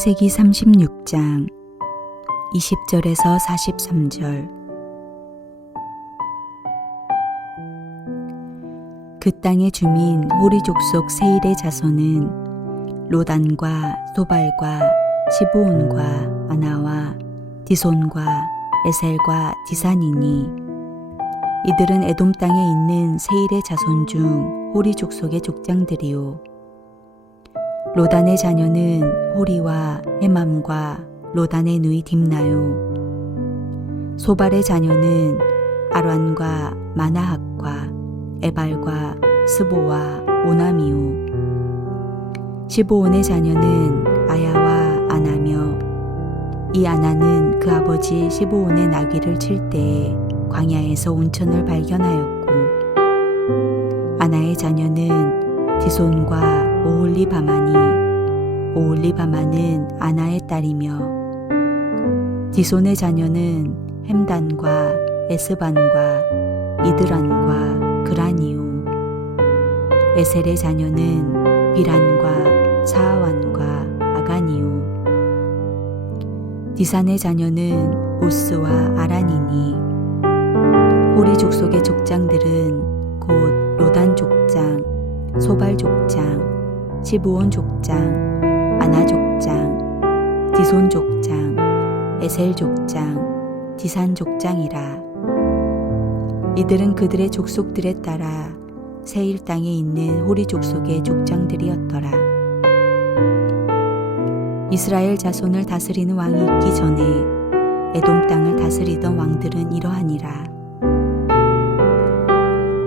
창세기 36장 20절에서 43절. 그 땅의 주민 호리 족속 세일의 자손은 로단과 소발과 시브온과 아나와 디손과 에셀과 디산이니, 이들은 에돔 땅에 있는 세일의 자손 중 호리 족속의 족장들이요. 로단의 자녀는 호리와 헤맘과 로단의 누이 딥나요. 소발의 자녀는 아란과 마나핫과 에발과 스보와 오남이요. 시브온의 자녀는 아야와 아나며, 이 아나는 그 아버지 시브온의 나귀를 칠 때에 광야에서 온천을 발견하였고, 아나의 자녀는 디손과 오홀리바마니, 오홀리바마는 아나의 딸이며, 디손의 자녀는 햄단과 에스반과 이드란과 그라니요. 에셀의 자녀는 비란과 사아완과 아가니요. 디산의 자녀는 우스와 아란이니, 호리 족속의 족장들은 곧 로단 족장, 소발 족장, 시브온 족장, 아나 족장, 디손 족장, 에셀 족장, 디산 족장이라. 이들은 그들의 족속들에 따라 세일 땅에 있는 호리 족속의 족장들이었더라. 이스라엘 자손을 다스리는 왕이 있기 전에 에돔 땅을 다스리던 왕들은 이러하니라.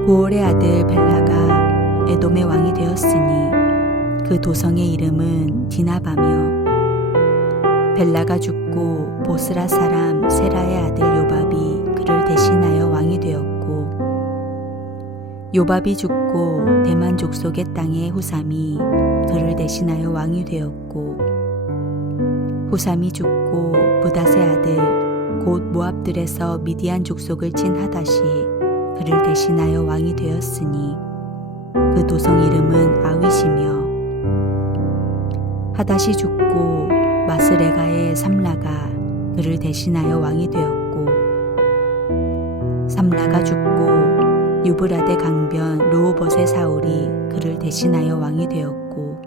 보올의 아들 벨라가 에돔의 왕이 되었으니 그 도성의 이름은 디나바며, 벨라가 죽고 보스라 사람 세라의 아들 요밥이 그를 대신하여 왕이 되었고, 요밥이 죽고 대만 족속의 땅의 후삼이 그를 대신하여 왕이 되었고, 후삼이 죽고 부닷의 아들 곧 모압들에서 미디안 족속을 친 하닷이 그를 대신하여 왕이 되었으니 그 도성 이름은 아윗이며, 하닷이 죽고 마스레가의 삼라가 그를 대신하여 왕이 되었고, 삼라가 죽고 유브라데 강변 르호봇의 사울이 그를 대신하여 왕이 되었고,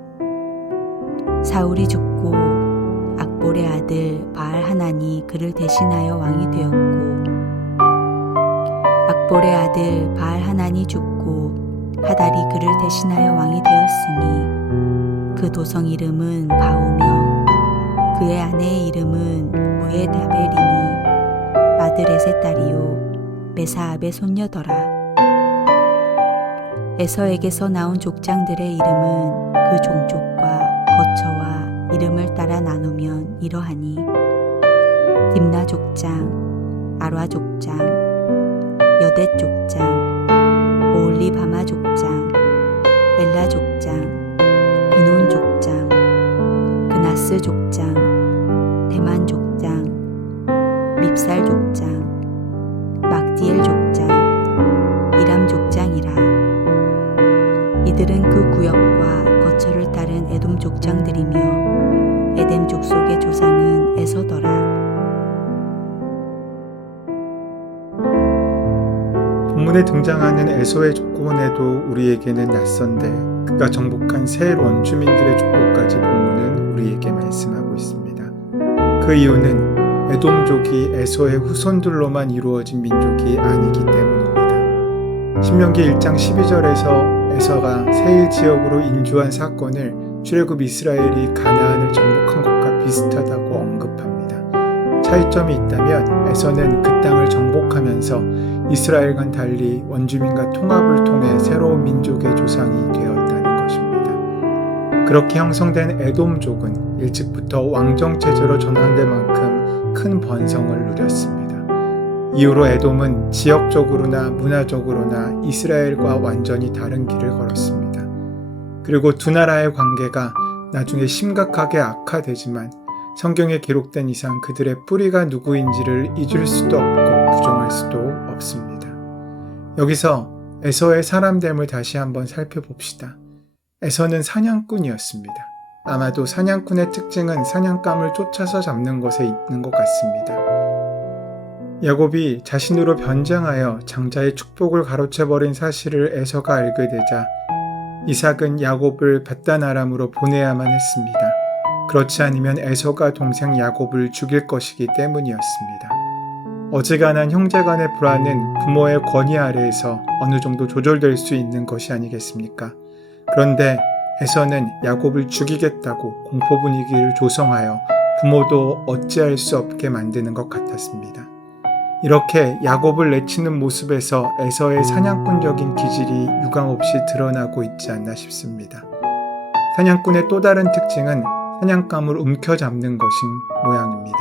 사울이 죽고 악볼의 아들 바알 하난이 그를 대신하여 왕이 되었고, 악볼의 아들 바알 하난이 죽고 하달이 그를 대신하여 왕이 되었으니 그 도성 이름은 바우며, 그의 아내의 이름은 무에다벨이니 마드렛의 딸이요 메사압의 손녀더라. 에서에게서 나온 족장들의 이름은 그 종족과 거처와 이름을 따라 나누면 이러하니, 딥나 족장, 아라 족장, 여댓 족장, 오홀리바마 족장, 엘라 족장, 비논 족장, 그나스 족장, 대만 족장, 밉살 족장, 막디엘 족장, 이람 족장이라. 이들은 그 구역과 거처를 따른 에돔 족장들이며, 에덴 족속의 조상은 에서더라. 본문에 등장하는 에서의 족보에도 우리에게는 낯선데 그가 정복한 세일 원주민들의 족보까지 본문은 우리에게 말씀하고 있습니다. 그 이유는 에돔족이 에서의 후손들로만 이루어진 민족이 아니기 때문입니다. 신명기 1장 12절에서 에서가 세일 지역으로 인주한 사건을 출애굽 이스라엘이 가나안을 정복한 것과 비슷하다고 언급합니다. 차이점이 있다면 에서는 그 땅을 정복하면서 이스라엘과는 달리 원주민과 통합을 통해 새로운 민족의 조상이 되었다는 것입니다. 그렇게 형성된 에돔족은 일찍부터 왕정체제로 전환된 만큼 큰 번성을 누렸습니다. 이후로 에돔은 지역적으로나 문화적으로나 이스라엘과 완전히 다른 길을 걸었습니다. 그리고 두 나라의 관계가 나중에 심각하게 악화되지만 성경에 기록된 이상 그들의 뿌리가 누구인지를 잊을 수도 없고 부정할 수도 없습니다. 여기서 에서의 사람됨을 다시 한번 살펴봅시다. 에서는 사냥꾼이었습니다. 아마도 사냥꾼의 특징은 사냥감을 쫓아서 잡는 것에 있는 것 같습니다. 야곱이 자신으로 변장하여 장자의 축복을 가로채버린 사실을 에서가 알게 되자 이삭은 야곱을 벳단 아람으로 보내야만 했습니다. 그렇지 않으면 에서가 동생 야곱을 죽일 것이기 때문이었습니다. 어지간한 형제간의 불화는 부모의 권위 아래에서 어느 정도 조절될 수 있는 것이 아니겠습니까? 그런데 에서는 야곱을 죽이겠다고 공포 분위기를 조성하여 부모도 어찌할 수 없게 만드는 것 같았습니다. 이렇게 야곱을 내치는 모습에서 에서의 사냥꾼적인 기질이 유감없이 드러나고 있지 않나 싶습니다. 사냥꾼의 또 다른 특징은 사냥감을 움켜잡는 것인 모양입니다.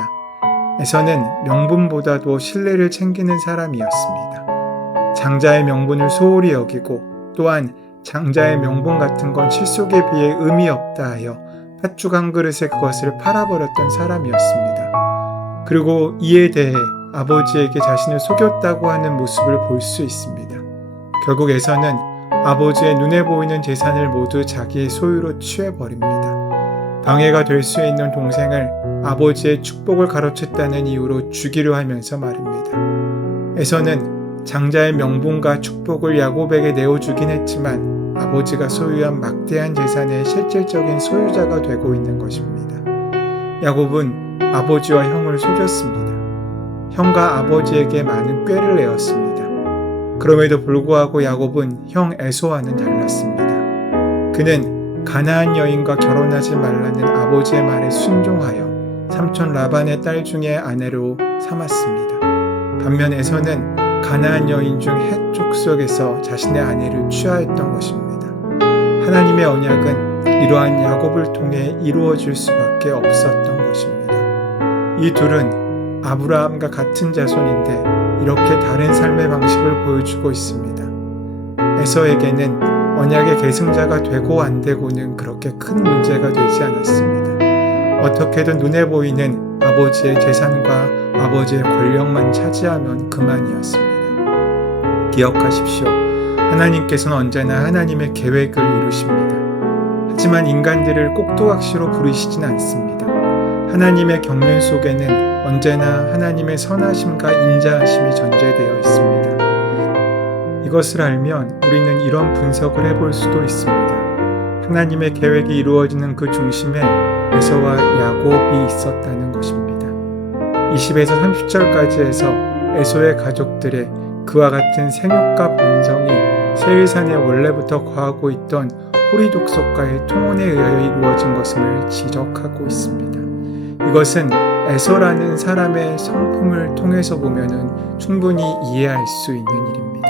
에서는 명분보다도 신뢰를 챙기는 사람이었습니다. 장자의 명분을 소홀히 여기고 또한 장자의 명분 같은 건 실속에 비해 의미 없다 하여 팥죽 한 그릇에 그것을 팔아버렸던 사람이었습니다. 그리고 이에 대해 아버지에게 자신을 속였다고 하는 모습을 볼 수 있습니다. 결국 에서는 아버지의 눈에 보이는 재산을 모두 자기의 소유로 취해버립니다. 방해가 될 수 있는 동생을 아버지의 축복을 가로챘다는 이유로 죽이려 하면서 말입니다. 에서는 장자의 명분과 축복을 야곱에게 내어주긴 했지만 아버지가 소유한 막대한 재산의 실질적인 소유자가 되고 있는 것입니다. 야곱은 아버지와 형을 속였습니다. 형과 아버지에게 많은 꾀를 내었습니다. 그럼에도 불구하고 야곱은 형 에서와는 달랐습니다. 그는 가나안 여인과 결혼하지 말라는 아버지의 말에 순종하여 삼촌 라반의 딸 중에 아내로 삼았습니다. 반면 에서는 가나안 여인 중 헷 족속에서 자신의 아내를 취하였던 것입니다. 하나님의 언약은 이러한 야곱을 통해 이루어질 수밖에 없었던 것입니다. 이 둘은 아브라함과 같은 자손인데 이렇게 다른 삶의 방식을 보여주고 있습니다. 에서에게는 언약의 계승자가 되고 안 되고는 그렇게 큰 문제가 되지 않았습니다. 어떻게든 눈에 보이는 아버지의 재산과 아버지의 권력만 차지하면 그만이었습니다. 기억하십시오. 하나님께서는 언제나 하나님의 계획을 이루십니다. 하지만 인간들을 꼭두각시로 부리시진 않습니다. 하나님의 경륜 속에는 언제나 하나님의 선하심과 인자하심이 전제되어 있습니다. 이것을 알면 우리는 이런 분석을 해볼 수도 있습니다. 하나님의 계획이 이루어지는 그 중심에 에서와 야곱이 있었다는 것입니다. 20에서 30절까지 해서 에서의 가족들의 그와 같은 생육과 번성이 세일산에 원래부터 거하고 있던 호리 족속과의 통혼에 의하여 이루어진 것임을 지적하고 있습니다. 이것은 에서라는 사람의 성품을 통해서 보면은 충분히 이해할 수 있는 일입니다.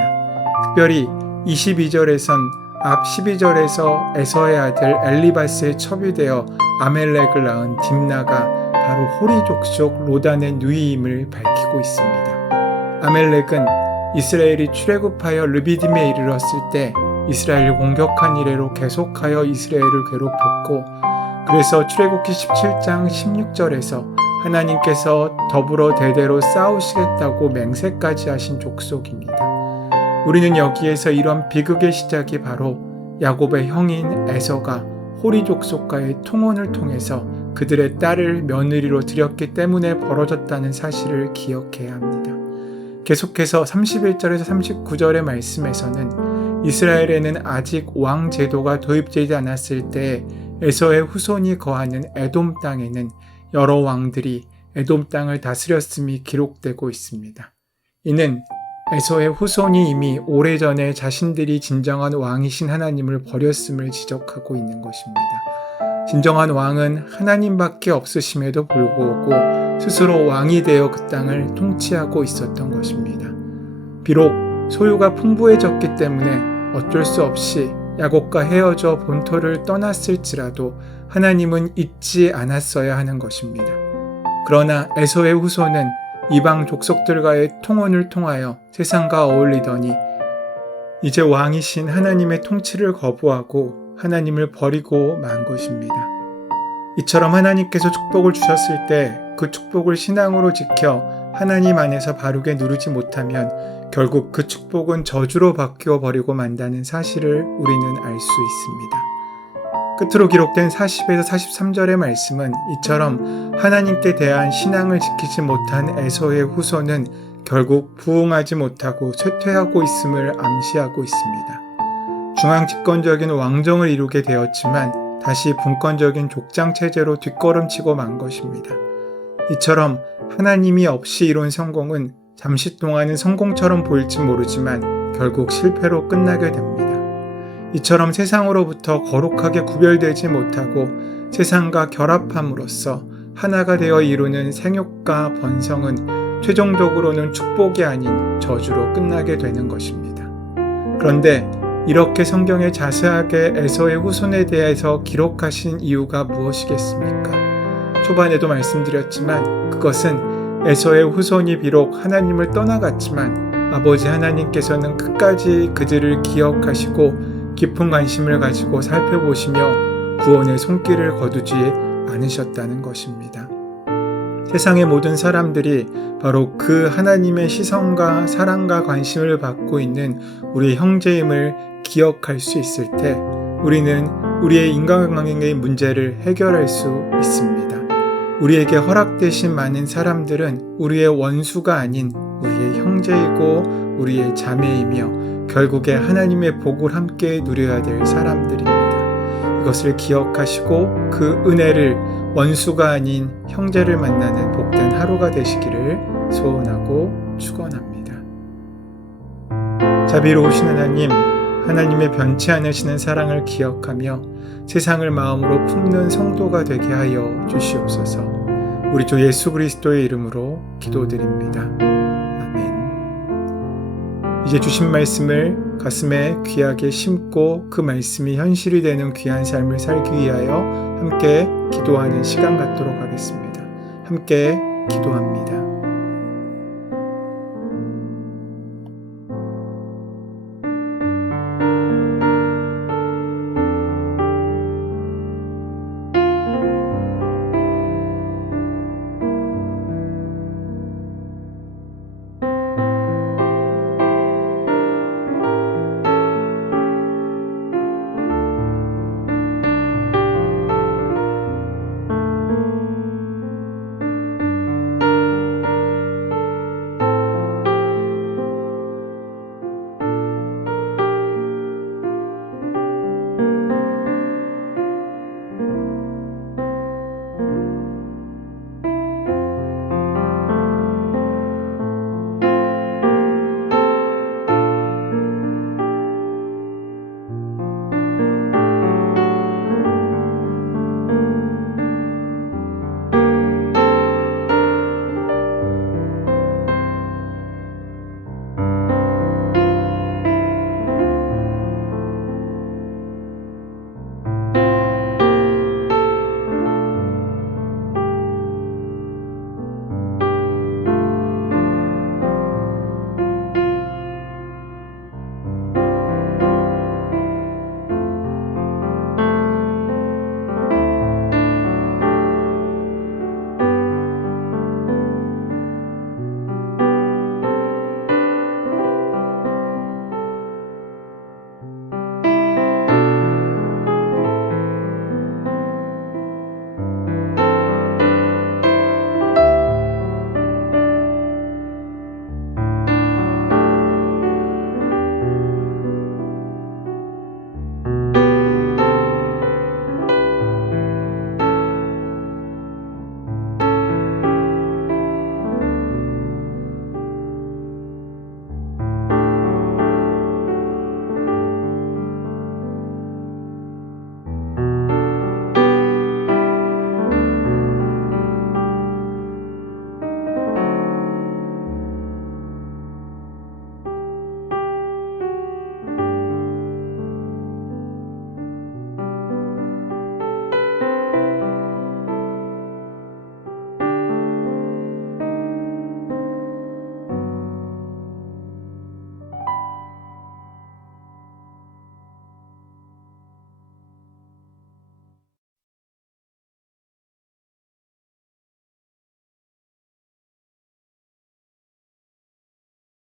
특별히 22절에선 앞 12절에서 에서의 아들 엘리바스의 첩이 되어 아멜렉을 낳은 딥나가 바로 호리 족속 로단의 누이임을 밝히고 있습니다. 아멜렉은 이스라엘이 출애굽하여 르비딤에 이르렀을 때 이스라엘을 공격한 이래로 계속하여 이스라엘을 괴롭혔고 그래서 출애굽기 17장 16절에서 하나님께서 더불어 대대로 싸우시겠다고 맹세까지 하신 족속입니다. 우리는 여기에서 이런 비극의 시작이 바로 야곱의 형인 에서가 호리 족속과의 통혼을 통해서 그들의 딸을 며느리로 드렸기 때문에 벌어졌다는 사실을 기억해야 합니다. 계속해서 31절에서 39절의 말씀에서는 이스라엘에는 아직 왕 제도가 도입되지 않았을 때 에서의 후손이 거하는 에돔 땅에는 여러 왕들이 에돔 땅을 다스렸음이 기록되고 있습니다. 이는 에서의 후손이 이미 오래전에 자신들이 진정한 왕이신 하나님을 버렸음을 지적하고 있는 것입니다. 진정한 왕은 하나님밖에 없으심에도 불구하고 스스로 왕이 되어 그 땅을 통치하고 있었던 것입니다. 비록 소유가 풍부해졌기 때문에 어쩔 수 없이 야곱과 헤어져 본토를 떠났을지라도 하나님은 잊지 않았어야 하는 것입니다. 그러나 에서의 후손은 이방 족속들과의 통혼을 통하여 세상과 어울리더니 이제 왕이신 하나님의 통치를 거부하고 하나님을 버리고 만 것입니다. 이처럼 하나님께서 축복을 주셨을 때 그 축복을 신앙으로 지켜 하나님 안에서 바르게 누리지 못하면 결국 그 축복은 저주로 바뀌어 버리고 만다는 사실을 우리는 알 수 있습니다. 끝으로 기록된 40에서 43절의 말씀은 이처럼 하나님께 대한 신앙을 지키지 못한 에서의 후손은 결국 부응하지 못하고 쇠퇴하고 있음을 암시하고 있습니다. 중앙 집권적인 왕정을 이루게 되었지만 다시 분권적인 족장 체제로 뒷걸음치고 만 것입니다. 이처럼 하나님이 없이 이룬 성공은 잠시 동안은 성공처럼 보일지 모르지만 결국 실패로 끝나게 됩니다. 이처럼 세상으로부터 거룩하게 구별되지 못하고 세상과 결합함으로써 하나가 되어 이루는 생육과 번성은 최종적으로는 축복이 아닌 저주로 끝나게 되는 것입니다. 그런데 이렇게 성경에 자세하게 에서의 후손에 대해서 기록하신 이유가 무엇이겠습니까? 초반에도 말씀드렸지만 그것은 에서의 후손이 비록 하나님을 떠나갔지만 아버지 하나님께서는 끝까지 그들을 기억하시고 깊은 관심을 가지고 살펴보시며 구원의 손길을 거두지 않으셨다는 것입니다. 세상의 모든 사람들이 바로 그 하나님의 시선과 사랑과 관심을 받고 있는 우리의 형제임을 기억할 수 있을 때 우리는 우리의 인간관계의 문제를 해결할 수 있습니다. 우리에게 허락되신 많은 사람들은 우리의 원수가 아닌 우리의 형제이고 우리의 자매이며 결국에 하나님의 복을 함께 누려야 될 사람들입니다. 이것을 기억하시고 그 은혜를 원수가 아닌 형제를 만나는 복된 하루가 되시기를 소원하고 축원합니다. 자비로우신 하나님, 하나님의 변치 않으시는 사랑을 기억하며 세상을 마음으로 품는 성도가 되게 하여 주시옵소서. 우리 주 예수 그리스도의 이름으로 기도드립니다. 아멘. 이제 주신 말씀을 가슴에 귀하게 심고 그 말씀이 현실이 되는 귀한 삶을 살기 위하여 함께 기도하는 시간 갖도록 하겠습니다. 함께 기도합니다.